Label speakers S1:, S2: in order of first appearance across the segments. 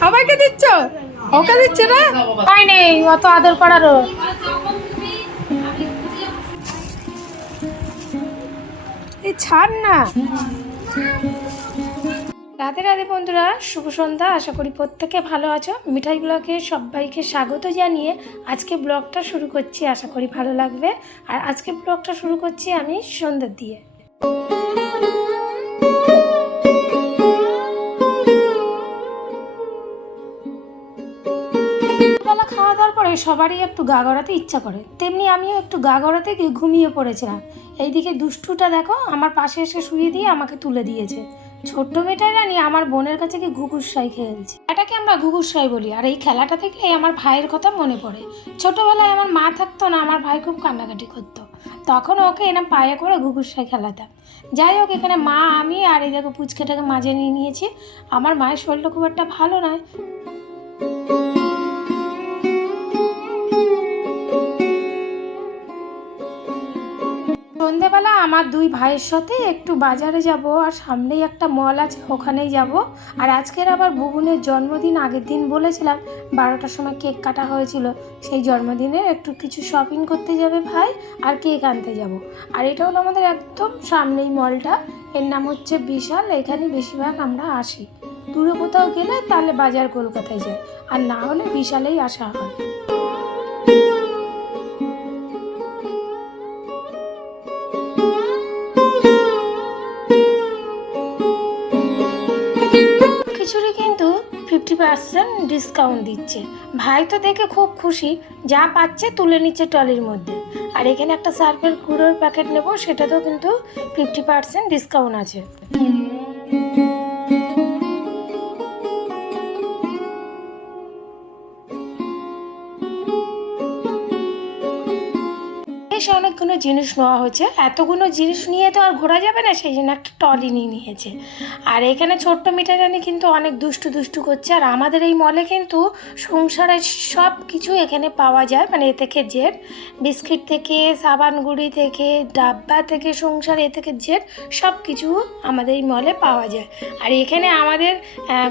S1: সবাইকে দিচ্ছ? ওকে দিচ্ছে না? তাই নেই অত আদর করারও। ছাড় না। রাধে রাধে বন্ধুরা, শুভ সন্ধ্যা। আশা করি প্রত্যেকে ভালো আছো। মিঠাই ব্লগে সবাইকে স্বাগত জানিয়ে আজকে ব্লগটা শুরু করছি। আশা করি ভালো লাগবে। আর আজকে ব্লগটা শুরু করছি আমি সন্ধ্যের দিয়ে। বেলা পরে সবারই একটু গা গড়াতে ইচ্ছা করে। তেমনি আমিও একটু গা গড়াতে গিয়ে ঘুমিয়ে পড়েছিলাম। এইদিকে দুষ্টুটা দেখো, আমার পাশে এসে শুয়ে দিয়ে আমাকে তুলে দিয়েছে। ছোট্ট মেয়েটাই রানি আমার বোনের কাছে কি ঘুঘুসাই খেলছে। এটাকে আমরা ঘুঘুসাই বলি, আর এই খেলাটা দেখলে আমার ভাইয়ের কথা মনে পড়ে। ছোটবেলায় আমার মা থাকতো না, আমার ভাই খুব কান্নাকাটি করতো। তখন ওকে এনে পায়ে করে ঘুঘুসাই খেলাতাম। যাই হোক, এখানে মা, আমি আর এই দেখো পুচকেটাকে মাঝে নিয়ে নিয়েছি। আমার মায়ের শরীরটা খুব একটা ভালো নয়। আমার দুই ভাইয়ের সাথে একটু বাজারে যাব আর সামনেই একটা মল আছে, ওখানেই যাব। আর আজকের আবার বুবুনের জন্মদিন, আগের দিন বলেছিলাম, বারোটার সময় কেক কাটা হয়েছিল। সেই জন্মদিনে একটু কিছু শপিং করতে যাবে ভাই আর কেক আনতে যাব। আর এটা হলো আমাদের একদম সামনেই মলটা, এর নাম হচ্ছে বিশাল, এখানে বেশিরভাগ আমরা আসি। দূরে কোথাও গেলে তাহলে বাজার কলকাতায় যায়, আর না হলে বিশালেই আসা হয়। পার্সেন্ট ডিসকাউন্ট দিচ্ছে। ভাই তো দেখে খুব খুশি, যা পাচ্ছে তুলে নিচ্ছে টলির মধ্যে। আর এখানে একটা সার্ফের গুঁড়োর প্যাকেট নেব, সেটাতেও কিন্তু ফিফটি পার্সেন্ট ডিসকাউন্ট আছে। বেশ অনেকগুলো জিনিস নেওয়া হয়েছে। এতগুলো জিনিস নিয়ে তো আর ঘোরা যাবে না, সেই জন্য একটা টলি নিয়ে নিয়েছে। আর এখানে ছোট্ট মিঠাইরানি কিন্তু অনেক দুষ্টু দুষ্টু করছে। আর আমাদের এই মলে কিন্তু সংসারের সব কিছু এখানে পাওয়া যায়। মানে এ থেকে জেড বিস্কিট থেকে, সাবান গুঁড়ি থেকে, ডাব্বা থেকে সংসার, এ থেকে জেড সব কিছু আমাদের এই মলে পাওয়া যায়। আর এখানে আমাদের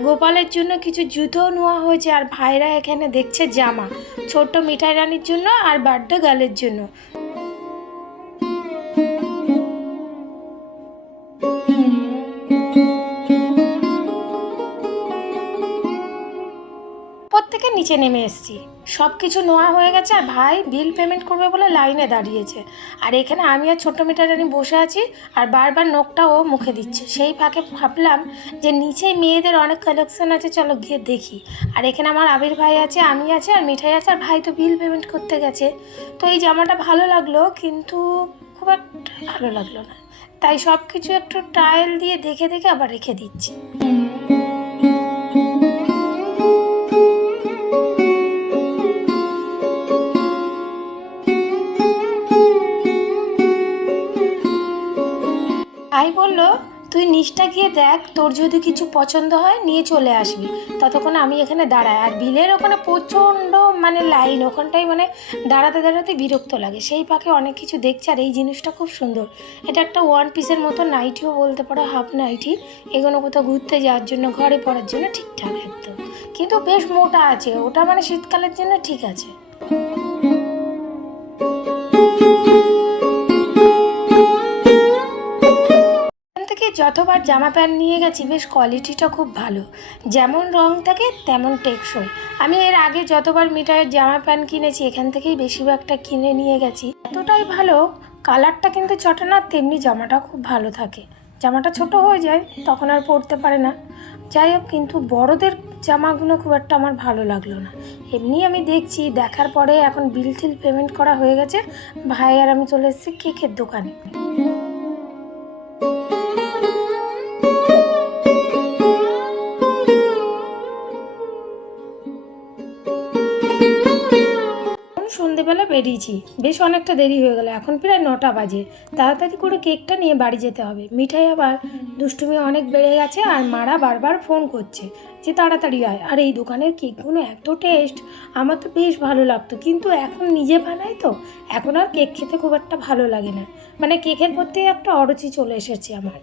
S1: গোপালের জন্য কিছু জুতোও নেওয়া হয়েছে। আর ভাইরা এখানে দেখছে জামা। ছোট্ট মিঠাই রানির জন্য আর বার্থডে গার্লের জন্য। নিচে নেমে এসেছি। সব কিছু নোয়া হয়ে গেছে আর ভাই বিল পেমেন্ট করবে বলে লাইনে দাঁড়িয়েছে। আর এখানে আমি আর ছোটো মিটারানি বসে আছি আর বারবার নোকটা ও মুখে দিচ্ছে। সেই ফাঁকে ভাবলাম যে নিচে মেয়েদের অনেক কালেকশন আছে, চলো গিয়ে দেখি। আর এখানে আমার আবির ভাই আছে, আমি আছে আর মিঠাই আছে, আর ভাই তো বিল পেমেন্ট করতে গেছে। তো এই জামাটা ভালো লাগল কিন্তু খুব একটা ভালো লাগল না। তাই সব কিছু একটু ট্রায়াল দিয়ে দেখে দেখে আবার রেখে দিচ্ছি। ভাই বলল, তুই নিচটা গিয়ে দেখ, তোর যদি কিছু পছন্দ হয়, নিয়ে চলে আসবি। ততক্ষণ আমি এখানে দাঁড়াই, আর বিলের ওখানে প্রচণ্ড মানে লাইন ওখানটাই মানে দাঁড়াতে দাঁড়াতে বিরক্ত লাগে। সেই পাখে অনেক কিছু দেখছে, আর এই জিনিসটা খুব সুন্দর। এটা একটা ওয়ান পিসের মতো নাইটিও বলতে পারো, হাফ নাইটি। এগুলো কোথাও ঘুরতে যাওয়ার জন্য, ঘরে পড়ার জন্য ঠিকঠাক একদম। কিন্তু বেশ মোটা আছে, ওটা মানে শীতকালের জন্য ঠিক আছে। যতবার জামা প্যান্ট নিয়ে গেছি, বেশ কোয়ালিটিটা খুব ভালো। যেমন রং থাকে, তেমন টেকসই। আমি এর আগে যতবার মিটারের জামা প্যান্ট কিনেছি, এখান থেকেই বেশিরভাগটা কিনে নিয়ে গেছি। এতটাই ভালো কালারটা কিন্তু চটে না, তেমনি জামাটা খুব ভালো থাকে। জামাটা ছোট হয়ে যায়, তখন আর পরতে পারে না। যাই হোক, কিন্তু বড়দের জামাগুলো খুব একটা আমার ভালো লাগল না। এমনি আমি দেখছি, দেখার পরে এখন বিল টিল পেমেন্ট করা হয়ে গেছে। ভাই আর আমি চলে এসেছি কেকের দোকানে। বেরিয়েছি। বেশ অনেকটা দেরি হয়ে গেল। এখন প্রায় নটা বাজে। তাড়াতাড়ি করে কেকটা নিয়ে বাড়ি যেতে হবে। মিঠাই আবার দুষ্টুমি অনেক বেড়ে গেছে আর মারা বারবার ফোন করছে যে তাড়াতাড়ি হয় আর এই দোকানের কেকগুলো এত টেস্ট আমার তো বেশ ভালো লাগতো। কিন্তু এখন নিজে বানাই তো, এখন আর কেক খেতে খুব একটা ভালো লাগে না। মানে কেকের প্রতি একটা অরুচি চলে এসেছে আমার।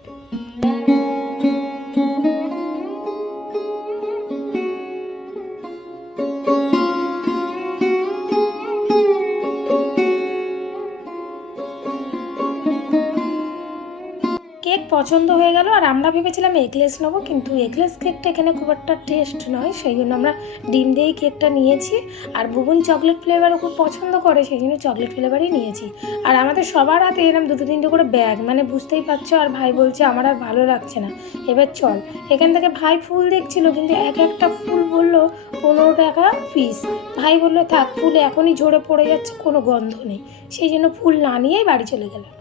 S1: পছন্দ হয়ে গেল আর আমরা ভেবেছিলাম এগলেস নেব, কিন্তু এগলেস কেকটা এখানে খুব একটা টেস্ট নয়, সেই জন্য আমরা ডিম দিয়েই কেকটা নিয়েছি। আর বুবুন চকলেট ফ্লেভারও খুব পছন্দ করে, সেই জন্য চকলেট ফ্লেভারই নিয়েছি। আর আমাদের সবার হাতে এরম দুটো তিনটে করে ব্যাগ মানে বুঝতেই পারছ আর ভাই বলছে আমার আর ভালো লাগছে না। এবার চল, এখান থেকে ভাই ফুল দেখছিল, কিন্তু এক একটা ফুল বলল পনেরো টাকা পিস ভাই বলল, থাক, ফুল এখনই ঝরে পড়ে যাচ্ছে, কোনো গন্ধ নেই। সেই জন্য ফুল না নিয়েই বাড়ি চলে গেলাম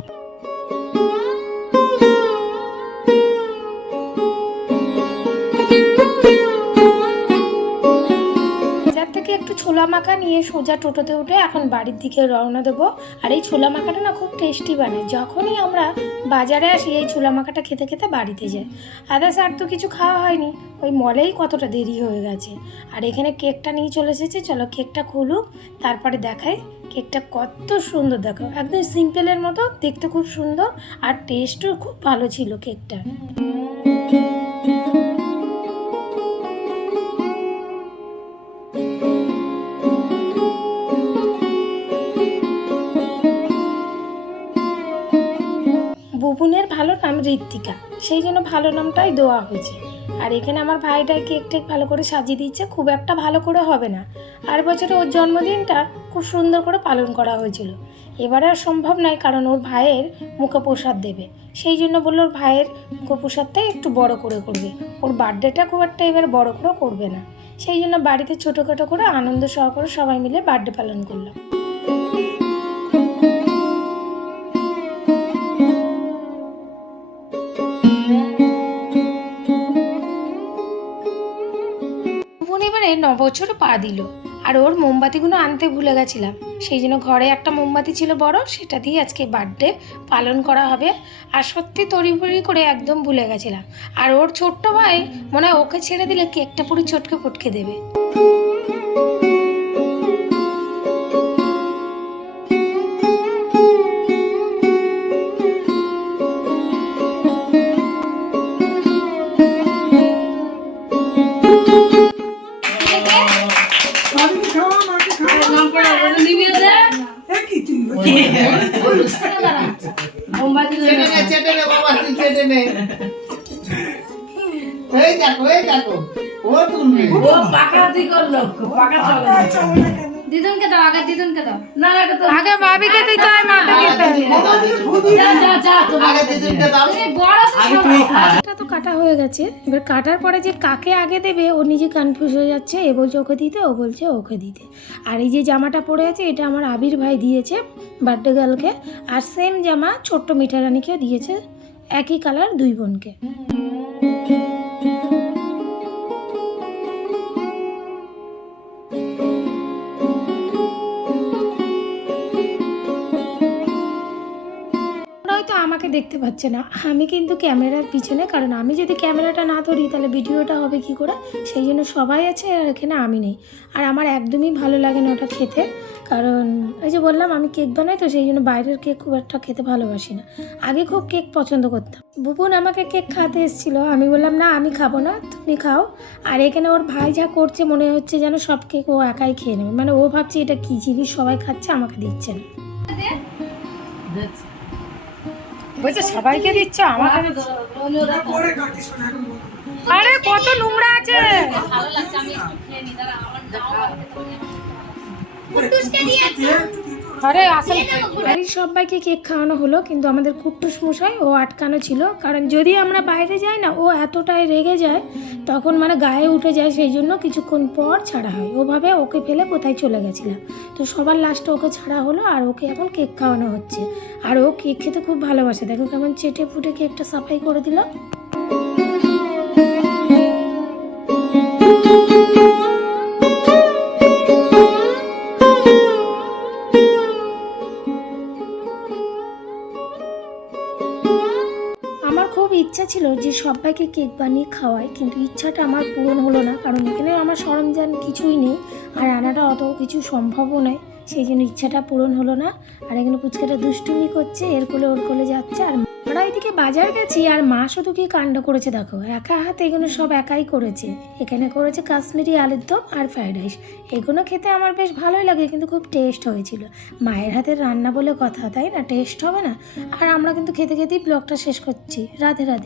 S1: থেকে একটু ছোলা মাখা নিয়ে সোজা টোটোতে উঠে এখন বাড়ির দিকে রওনা দেবো। আর এই ছোলা মাখাটা না খুব টেস্টি বানায়। যখনই আমরা বাজারে আসি, এই ছোলা মাখাটা খেতে খেতে বাড়িতে যাই। আদার্স আর তো কিছু খাওয়া হয়নি। ওই মলেই কতটা দেরি হয়ে গেছে। আর এখানে কেকটা নিয়ে চলে এসেছে। চলো কেকটা খুলুক, তারপরে দেখাই। কেকটা কত সুন্দর, দেখো। একদম সিম্পলের মতো, দেখতে খুব সুন্দর আর টেস্টও খুব ভালো ছিল কেকটা ঋত্বিকা। সেই জন্য ভালো নামটাই দেওয়া হয়েছে। আর এখানে আমার ভাইটা কেক টেক ভালো করে সাজিয়ে দিচ্ছে খুব একটা ভালো করে হবে না। আর বছরে ওর জন্মদিনটা খুব সুন্দর করে পালন করা হয়েছিল। এবারে আর সম্ভব নয়, কারণ ওর ভাইয়ের মুখে প্রসাদ দেবে। সেই জন্য বলল, ওর ভাইয়ের মুখে প্রসাদটাই একটু বড় করে করবে। ওর বার্থডেটা খুব একটা এবার বড় করে করবে না। সেই জন্য বাড়িতে ছোটোখাটো করে আনন্দ সহকারে সবাই মিলে বার্থডে পালন করলাম এবারে ন বছর পা দিল। আর ওর মোমবাতিগুলো আনতে ভুলে গেছিলাম। সেই জন্য ঘরে একটা মোমবাতি ছিল বড়, সেটা দিয়ে আজকে বার্থডে পালন করা হবে। আর সত্যি তড়িপড়ি করে একদম ভুলে গেছিলাম। আর ওর ছোট্ট ভাই মনে হয় ওকে ছেড়ে দিলে কেকটা পুরো চটকে ফটকে দেবে।
S2: চেটে নে চেটে নে বাবা তুই চেটে নে এই দেখো এই দেখো। ও তুমি।
S3: ও পাকা দিকর করল পাকা চলে
S4: দিদুনকে দাও আগে দিদুনকে দাও।
S3: না না এটা তো
S1: আগে ভাবিকে দিতে হয় মাকে দিতে
S3: যা যা যা তো
S2: আগে দিদিকে দাও।
S4: এই বড় তো
S2: আগে তুই
S1: এটা তো কাটা হয়ে গেছে। এবার কাটার পরে যে কাকে আগে দেবে ও নিজে কনফিউজ হয়ে যাচ্ছে। এ বলছে ওকে দিতে। ও বলছে ওকে দিতে। আর এই যে জামাটা পরে আছে এটা আমার আবির ভাই দিয়েছে বার্থডে গার্লকে আর সেম জামা ছোট্ট মিঠা রানীকেও দিয়েছে। একই কালার দুই বোনকে। আমাকে দেখতে পাচ্ছে না। আমি কিন্তু ক্যামেরার পিছনে, কারণ আমি যদি ক্যামেরাটা না ধরি, তাহলে ভিডিওটা হবে কি করে? সেই জন্য সবাই আছে আর এখানে আমি নেই। আর আমার একদমই ভালো লাগে না ওটা খেতে। কারণ, এই যে বললাম, আমি কেক বানাই তো, সেই জন্য বাইরের কেক খুব একটা খেতে ভালোবাসি না। আগে খুব কেক পছন্দ করতাম। বুবুন আমাকে কেক খাতে এসেছিল। আমি বললাম, না, আমি খাব না, তুমি খাও। আর এখানে ওর ভাই যা করছে, মনে হচ্ছে যেন সব কেক ও একাই খেয়ে নেবে। মানে ও ভাবছে, এটা কী জিনিস? সবাই খাচ্ছে, আমাকে দিচ্ছে না। বলছে সবাইকে দিচ্ছ? আমাকে। আরে কত নোংরা আছে। আরে আসলে বাড়ির সবাইকে কেক খাওয়ানো হলো কিন্তু আমাদের কুট্টুস মশাই ও আটকানো ছিল। কারণ যদি আমরা বাইরে যাই না ও এতটাই রেগে যায় তখন মানে গায়ে উঠে যায় সেই জন্য কিছুক্ষণ পর ছাড়া হয়। ওভাবে ওকে ফেলে কোথায় চলে গেছিলাম। তো সবার লাস্টে ওকে ছাড়া হলো আর ওকে এখন কেক খাওয়ানো হচ্ছে। আর ও কেক খেতে খুব ভালোবাসে। দেখো কেমন চেটে ফুটে কেকটা সাফাই করে দিল। ইচ্ছা ছিল যে সবাইকে কেক বানিয়ে খাওয়াই, কিন্তু ইচ্ছাটা আমার পূরণ হলো না, কারণ এখানে আমার সরঞ্জাম কিছুই নেই আর আনাটা অত কিছু সম্ভবও নয়, সেই জন্য ইচ্ছাটা পূরণ হলো না। আর এখানে পুচকাটা দুষ্টুমি করছে, এর কোলে ওর কোলে যাচ্ছে, আর আমরা এদিকে বাজার গেছি, আর মা শুধু কি কাণ্ড করেছে দেখো? একা হাতে এগুলো সব একাই করেছে। এখানে করেছে কাশ্মীরি আলুর দম আর ফ্রাইড রাইস। এগুলো খেতে আমার বেশ ভালোই লাগে, কিন্তু খুব টেস্ট হয়েছিল। মায়ের হাতের রান্না বলে কথা, তাই না? টেস্ট হবে না? আর আমরা কিন্তু খেতে খেতেই ব্লগটা শেষ করছি। রাধে রাধে।